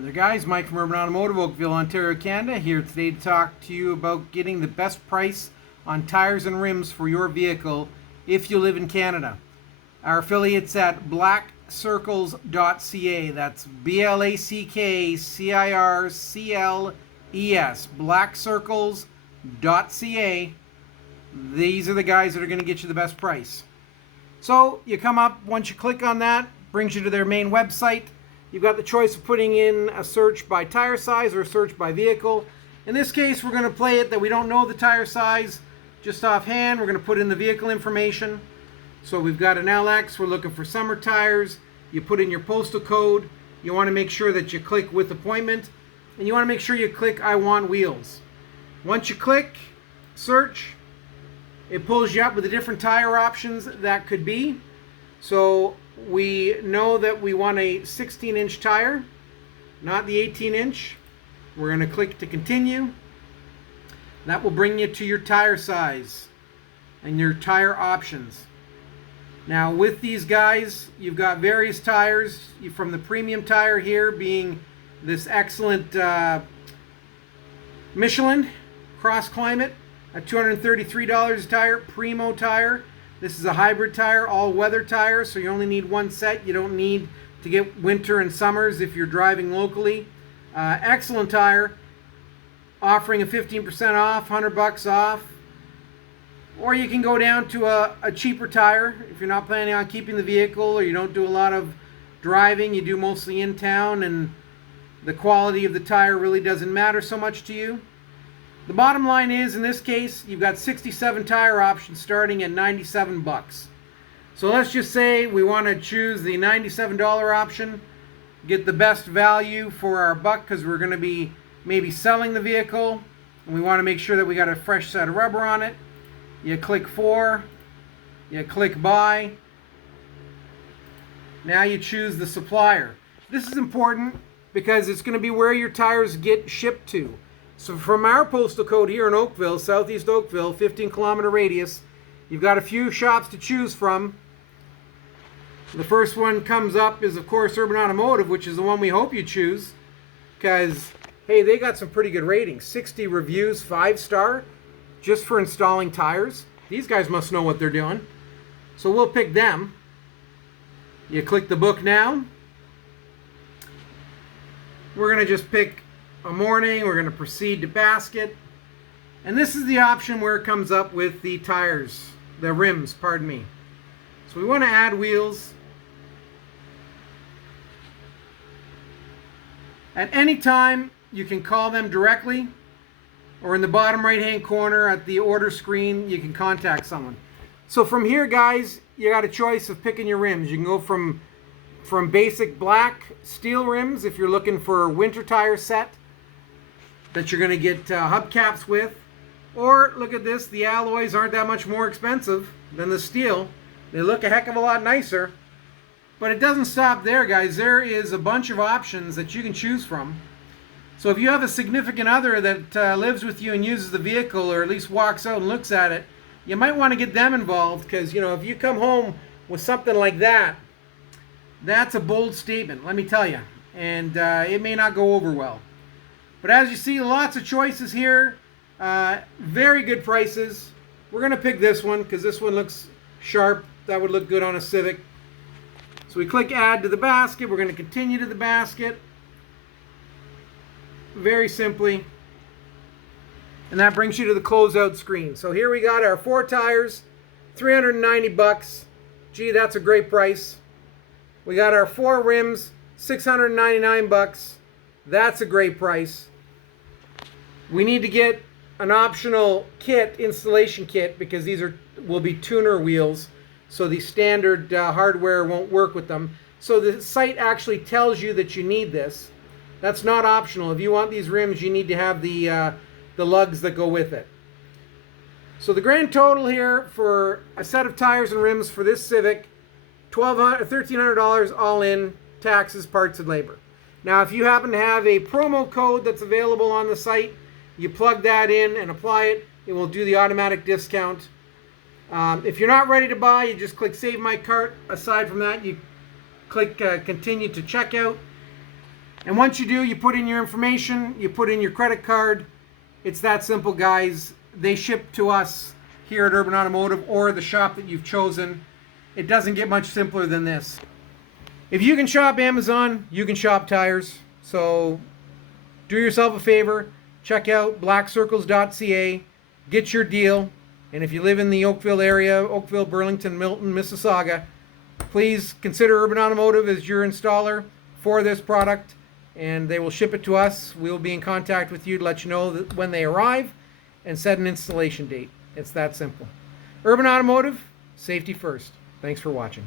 Hey guys, Mike from Urban Automotive, Oakville, Ontario, Canada, here today to talk to you about getting the best price on tires and rims for your vehicle if you live in Canada. Our affiliates at Blackcircles.ca, that's Blackcircles, Blackcircles.ca. These are the guys that are going to get you the best price. So you come up, once you click on that, brings you to their main website. You've got the choice of putting in a search by tire size or a search by vehicle. In this case, we're going to play it that we don't know the tire size just offhand. We're going to put in the vehicle information. So we've got an LX. We're looking for summer tires. You put in your postal code. You want to make sure that you click with appointment. And you want to make sure you click I want wheels. Once you click search, it pulls you up with the different tire options that could be. So we know that we want a 16-inch tire, not the 18-inch. We're going to click to continue. That will bring you to your tire size and your tire options. Now with these guys, you've got various tires, from the premium tire here being this excellent Michelin Cross Climate at $233 a tire, Primo tire. This is a hybrid tire, all-weather tire, so you only need one set. You don't need to get winter and summers if you're driving locally. Excellent tire, offering a 15% off, $100 off. Or you can go down to a cheaper tire if you're not planning on keeping the vehicle or you don't do a lot of driving. You do mostly in town and the quality of the tire really doesn't matter so much to you. The bottom line is, in this case, you've got 67 tire options starting at $97. So let's just say we want to choose the $97 option, get the best value for our buck because we're going to be maybe selling the vehicle and we want to make sure that we got a fresh set of rubber on it. You click for, you click buy. Now you choose the supplier. This is important because it's going to be where your tires get shipped to. So from our postal code here in Oakville, Southeast Oakville, 15-kilometer radius, you've got a few shops to choose from. The first one comes up is, of course, Urban Automotive, which is the one we hope you choose because, hey, they got some pretty good ratings. 60 reviews, 5-star, just for installing tires. These guys must know what they're doing. So we'll pick them. You click the book now. We're going to just pick a morning. We're going to proceed to basket. And this is the option where it comes up with the tires, the rims, pardon me. So we want to add wheels. At any time, you can call them directly, or in the bottom right-hand corner at the order screen, you can contact someone. So from here, guys, you got a choice of picking your rims. You can go from basic black steel rims if you're looking for a winter tire set that you're going to get hubcaps with. Or look at this, the alloys aren't that much more expensive than the steel. They look a heck of a lot nicer. But it doesn't stop there, guys. There is a bunch of options that you can choose from. So if you have a significant other that lives with you and uses the vehicle, or at least walks out and looks at it, you might want to get them involved because, you know, if you come home with something like that, that's a bold statement, let me tell you. And it may not go over well. But as you see, lots of choices here. Very good prices. We're going to pick this one because this one looks sharp. That would look good on a Civic. So we click add to the basket. We're going to continue to the basket. Very simply. And that brings you to the closeout screen. So here we got our 4 tires, $390. Gee, that's a great price. We got our 4 rims, $699. That's a great price. We need to get an optional kit, installation kit, because these will be tuner wheels, so the standard hardware won't work with them. So the site actually tells you that you need this. That's not optional. If you want these rims, you need to have the lugs that go with it. So the grand total here for a set of tires and rims for this Civic, $1,300 all in, taxes, parts, and labor. Now, if you happen to have a promo code that's available on the site, you plug that in and apply it. It will do the automatic discount. If you're not ready to buy, you just click Save My Cart. Aside from that, you click Continue to Checkout. And once you do, you put in your information, you put in your credit card. It's that simple, guys. They ship to us here at Urban Automotive or the shop that you've chosen. It doesn't get much simpler than this. If you can shop Amazon, you can shop tires. So do yourself a favor, check out Blackcircles.ca, get your deal. And if you live in the Oakville area, Oakville, Burlington, Milton, Mississauga, please consider Urban Automotive as your installer for this product, and they will ship it to us. We will be in contact with you to let you know that when they arrive and set an installation date. It's that simple. Urban Automotive, safety first. Thanks for watching.